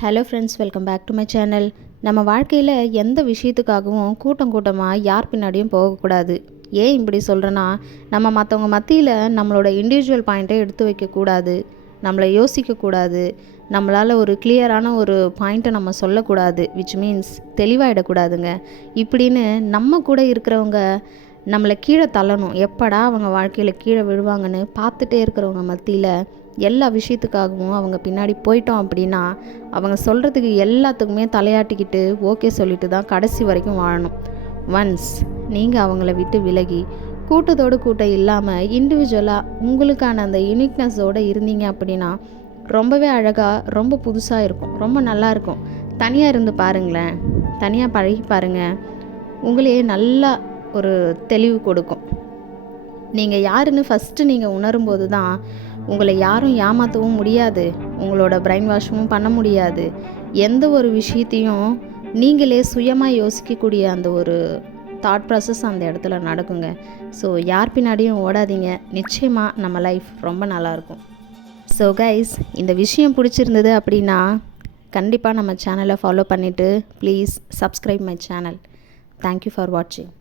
Hello friends, welcome back to my channel. நம்ம வாழ்க்கையில் எந்த விஷயத்துக்காகவும் கூட்டம் கூட்டமாக யார் பின்னாடியும் போகக்கூடாது. ஏன் இப்படி சொல்கிறேன்னா, நம்ம மற்றவங்க மத்தியில் நம்மளோட இண்டிவிஜுவல் பாயிண்ட்டை எடுத்து வைக்கக்கூடாது, நம்மளை யோசிக்கக்கூடாது, நம்மளால் ஒரு கிளியரான ஒரு பாயிண்ட்டை நம்ம சொல்லக்கூடாது, விச் மீன்ஸ் தெளிவாயிடக்கூடாதுங்க. இப்படின்னு நம்ம கூட இருக்கிறவங்க நம்மளை கீழே தள்ளணும், எப்படா அவங்க வாழ்க்கையில் கீழே விழுவாங்கன்னு பார்த்துட்டே இருக்கிறவங்க மத்தியில் எல்லா விஷயத்துக்காகவும் அவங்க பின்னாடி போயிட்டோம் அப்படின்னா, அவங்க சொல்கிறதுக்கு எல்லாத்துக்குமே தலையாட்டிக்கிட்டு ஓகே சொல்லிட்டு தான் கடைசி வரைக்கும் வாழணும். ஒன்ஸ் நீங்கள் அவங்கள விட்டு விலகி கூட்டத்தோடு கூட்டம் இல்லாமல் இண்டிவிஜுவலாக உங்களுக்கான அந்த யூனிக்னஸோடு இருந்தீங்க அப்படின்னா ரொம்பவே அழகாக, ரொம்ப புதுசாக இருக்கும், ரொம்ப நல்லாயிருக்கும். தனியாக இருந்து பாருங்களேன், தனியாக பழகி பாருங்கள், உங்களையே நல்லா ஒரு தெளிவு கொடுக்கும். நீங்கள் யாருன்னு ஃபஸ்ட்டு நீங்கள் உணரும்போது தான் உங்களை யாரும் ஏமாற்றவும் முடியாது, உங்களோட பிரெயின் வாஷும் பண்ண முடியாது. எந்த ஒரு விஷயத்தையும் நீங்களே சுயமாக யோசிக்கக்கூடிய அந்த ஒரு தாட் ப்ராசஸ் அந்த இடத்துல நடக்குங்க. ஸோ யார் பின்னாடியும் ஓடாதீங்க, நிச்சயமாக நம்ம லைஃப் ரொம்ப நல்லாயிருக்கும். ஸோ கைஸ், இந்த விஷயம் பிடிச்சிருந்தது அப்படின்னா கண்டிப்பாக நம்ம சேனலை ஃபாலோ பண்ணிவிட்டு please subscribe my channel. Thank you for வாட்சிங்.